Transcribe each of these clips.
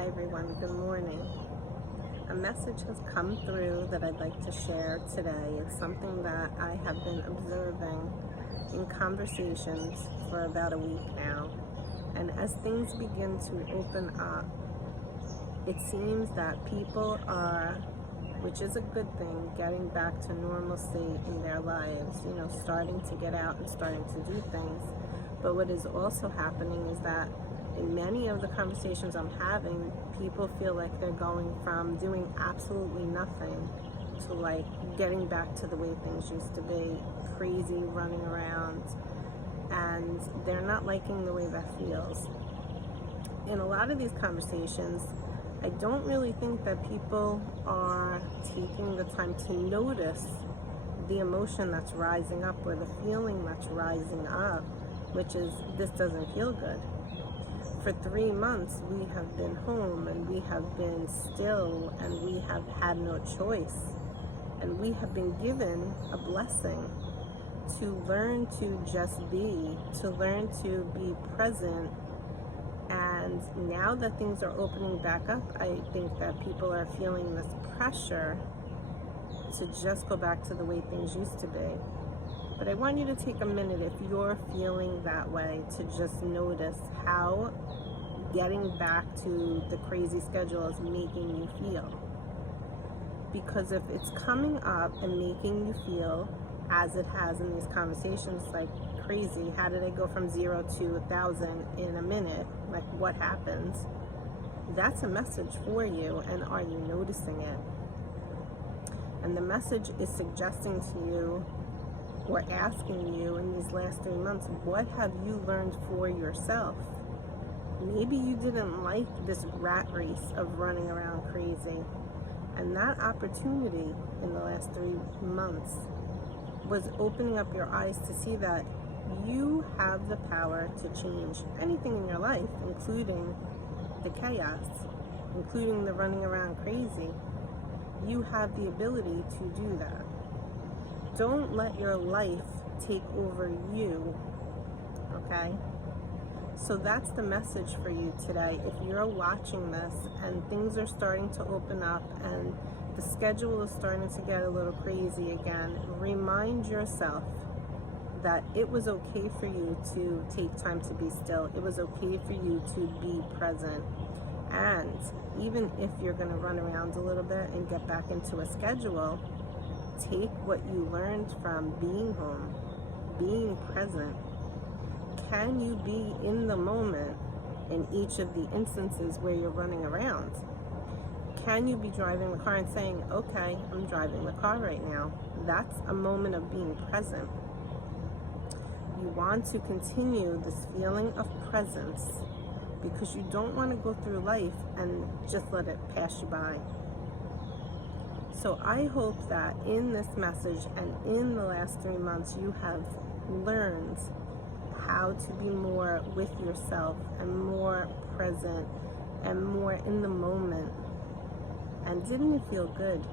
Hi everyone, good morning. A message has come through that I'd like to share today. It's something that I have been observing in conversations for about a week now. And as things begin to open up, it seems that people are, which is a good thing, getting back to normalcy in their lives, starting to get out and starting to do things. But what is also happening is that in many of the conversations I'm having, people feel like they're going from doing absolutely nothing to like getting back to the way things used to be, crazy running around, and they're not liking the way that feels. In a lot of these conversations, I don't really think that people are taking the time to notice the emotion that's rising up or the feeling that's rising up, which is, this doesn't feel good. For 3 months, we have been home and we have been still and we have had no choice. And we have been given a blessing to learn to just be, to learn to be present. And now that things are opening back up, I think that people are feeling this pressure to just go back to the way things used to be. But I want you to take a minute, if you're feeling that way, to just notice how getting back to the crazy schedule is making you feel. Because if it's coming up and making you feel as it has in these conversations, like crazy, how did I go from 0 to 1,000 in a minute? Like, what happens? That's a message for you, and are you noticing it? And the message is suggesting to you, or asking you in these last 3 months, what have you learned for yourself? Maybe you didn't like this rat race of running around crazy. And that opportunity in the last 3 months was opening up your eyes to see that you have the power to change anything in your life, including the chaos, including the running around crazy. You have the ability to do that. Don't let your life take over you, okay? So that's the message for you today. If you're watching this and things are starting to open up and the schedule is starting to get a little crazy again, remind yourself that it was okay for you to take time to be still. It was okay for you to be present. And even if you're going to run around a little bit and get back into a schedule, take what you learned from being home, being present. Can you be in the moment in each of the instances where you're running around? Can you be driving the car and saying, okay, I'm driving the car right now? That's a moment of being present. You want to continue this feeling of presence because you don't want to go through life and just let it pass you by. So I hope that in this message and in the last 3 months, you have learned how to be more with yourself and more present and more in the moment. And didn't it feel good?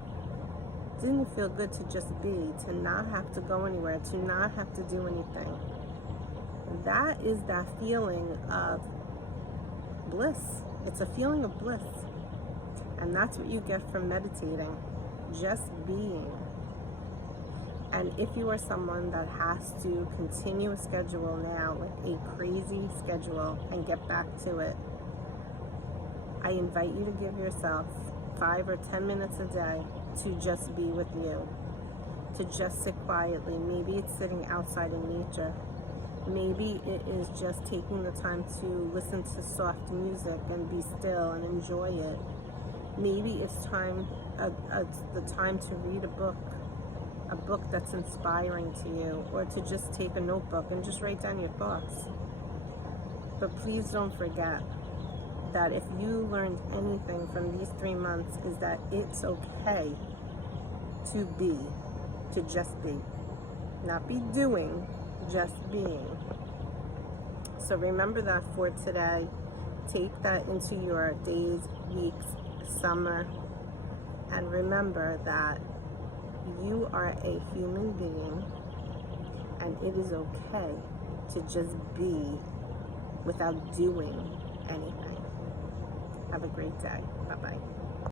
Didn't it feel good to just be, to not have to go anywhere, to not have to do anything? That is that feeling of bliss. It's a feeling of bliss. And that's what you get from meditating, just being. And if you are someone that has to continue a schedule now, like a crazy schedule, and get back to it, I invite you to give yourself 5 or 10 minutes a day to just be with you, to just sit quietly. Maybe it's sitting outside in nature. Maybe it is just taking the time to listen to soft music and be still and enjoy it. Maybe it's the time to read a book that's inspiring to you, or to just take a notebook and just write down your thoughts. But please don't forget that if you learned anything from these 3 months, is that it's okay to be, to just be. Not be doing, just being. So remember that for today. Take that into your days, weeks, summer, and remember that you are a human being, and it is okay to just be without doing anything. Have a great day. Bye-bye.